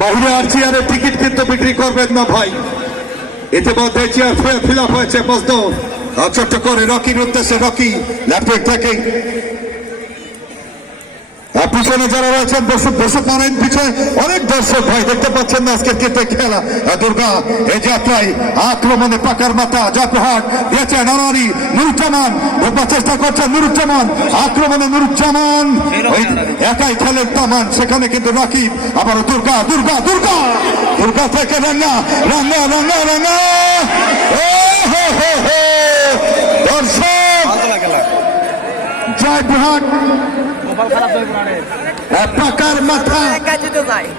বাহিরে আর চেয়ারের টিকিট কিন্তু বিক্রি করবেন না ভাই। ইতিমধ্যে চেয়ার ফিল আপ হয়েছে, মজদুর। ছোট্ট করে রকির উদ্দেশ্যে রকি, ল্যাপটপ থেকে আর পিছনে যারা রয়েছেন বসে বসে পারেন পিছনে অনেক দর্শক ভাই দেখতে পাচ্ছেন না আজকের ক্রিকেট খেলা। দুর্গা এই যাত্রায় আক্রমণে পাকার মাথা জয়প্রহাট দিয়েছে নারানি নুরুজ্জামান চেষ্টা করছেন নুরুজ্জামান আক্রমণে নুরুজ্জামান। একাই খেলেন তামান সেখানে কিন্তু রাকিব আবার দুর্গা দুর্গা দুর্গা! দুর্গা থেকে ও হো হো হো! দর্শক! জয়প্রহাট পাকার মাথা।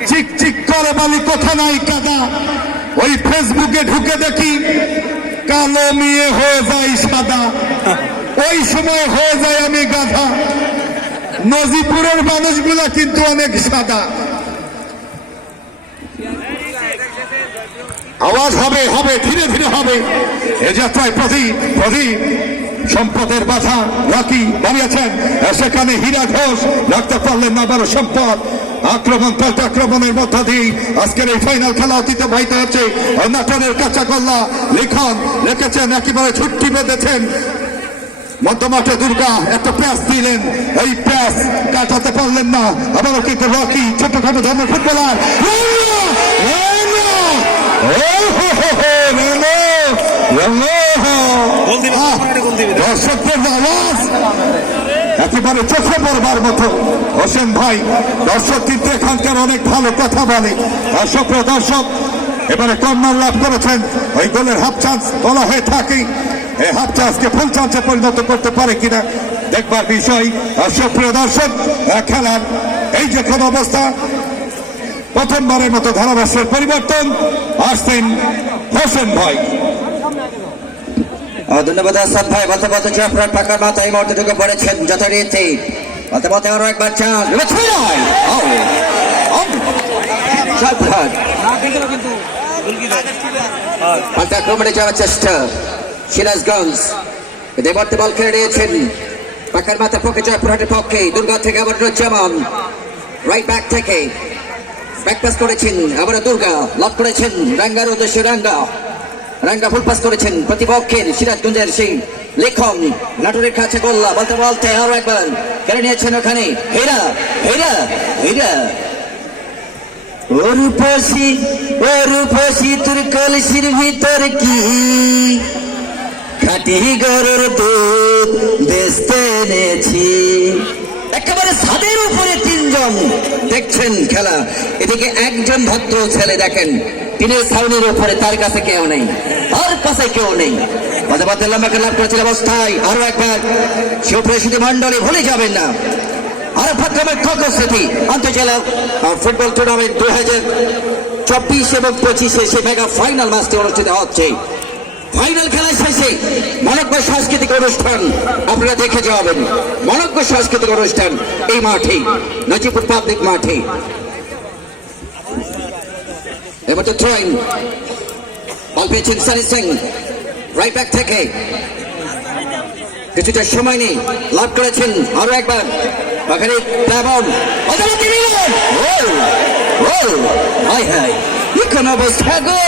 চিক চিক করে বলি কোথা নাই কাদা। ওই ফেসবুকে ঢুকে দেখি কালো মেয়ে হয়ে যায় সাদা। ওই সময় হয়ে যায় আমি গাধা। নজিপুরের মানুষগুলা কিন্তু অনেক সাদা। আওয়াজ হবে হবে ধীরে ধীরে হবে। এ যাত্রায় প্রদীপ প্রদীপ সম্পদের বাধা লাকি দাঁড়িয়েছেন সেখানে হীরা ঘোষ রাখতে পারলেন না বড় সম্পদ। আক্রমণ আক্রমণের মধ্য দিয়ে আজকের এই ফাইনাল খেলা অতিবাহিত হচ্ছে নাটনের লিখন লিখেছেন একেবারে ছুট্টি বেঁধেছেন। মধ্যমাঠে দুর্গা একটা প্যাস দিলেন। এই প্যাস কাটাতে পারলেন না। আবারও কিন্তু রকি ছোটখাটো ধরনের ফুটবলার! দর্শকদের আওয়াজ। একেবারে চোখে পড়বার মতো। হোসেন ভাই দর্শক কিন্তু এখানকার অনেক ভালো কথা বলে। দর্শক দর্শক এবারে কর্নার লাভ করেছেন। ওই গোলের হাফ চান্স বলা হয়ে থাকে। এই হাফ চান্সকে ফুল চান্সে পরিণত করতে পারে কিনা দেখবার বিষয়। দর্শক প্রিয় দর্শক খেলার এই যে কোন অবস্থা প্রথমবারের মতো ধারাভাষ্যের পরিবর্তন। আসছেন হোসেন ভাই। ধন্যবাদ, আসাদ ভাই। বলতে যে আপনার টাকার মাথা এই মুহূর্তে ঢুকে পড়েছেন, যথারীতি। বলতে আরও একবার চান্স। পাল্টা আক্রমণে যাওয়ার চেষ্টা। সিরাজগঞ্জ। মধ্যে বল খেলে নিয়েছেন। পাকার মাথা পক্ষে, জয়পুরহাটের পক্ষে। দুর্গা থেকে আবার রুজ্জামান রাইট ব্যাক থেকে। ব্যাক পাস করেছেন। আবার দুর্গা। লক করেছেন। রাঙ্গার উদ্দেশ্যে রাঙ্গা। রাঙ্গা ফুল করেছেন প্রতিপক্ষের সিরাজগঞ্জের সেই লেখন নাটোরের কাছে গোল্লা, বলতে বলতে আরও একবার কেড়ে নিয়েছেন ওখানে। হেরা হেরা হেরা। ও রূপসী ও রূপসী তোর কলসির ভিতর কি? খাটি গরুর দুধ বেচতে এনেছি। একেবারে ছাদের উপরে তিনজন দেখছেন খেলা। এদিকে একজন ভদ্র ছেলে দেখেন। টিনের ছাউনির উপরে তার কাছে কেউ নেই আর কাছে কেউ নেই। পদে লম্বাকে লাভ করেছিল অবস্থায় আরও একবার। শিবপ্রসিদ্ধি মন্ডলী ভুলে যাবেন না। আর ভদ্রমের খকর স্মৃতি? আন্তর্জেলা ফুটবল টুর্নামেন্ট দুই হাজার চব্বিশ এবং পঁচিশে সে মেগা ফাইনাল ম্যাচটি অনুষ্ঠিত হচ্ছে। ফাইনাল খেলা শেষে মনজ্ঞ সাংস্কৃতিক অনুষ্ঠান, আপনারা দেখে যাবেন। মনজ্ঞ সাংস্কৃতিক অনুষ্ঠান এই মাঠে নজিপুর পাবলিক মাঠে। এবার তো থ্রোয়িং বল পেয়েছেন সানি সিং রাইট ব্যাক থেকে। কিছুটা সময় নেই। লাভ করেছেন আরও একবার। ওখানে প্লাবন। অদালতে মিলন ও ও হাই হাই কি কোন অবস্থা গো।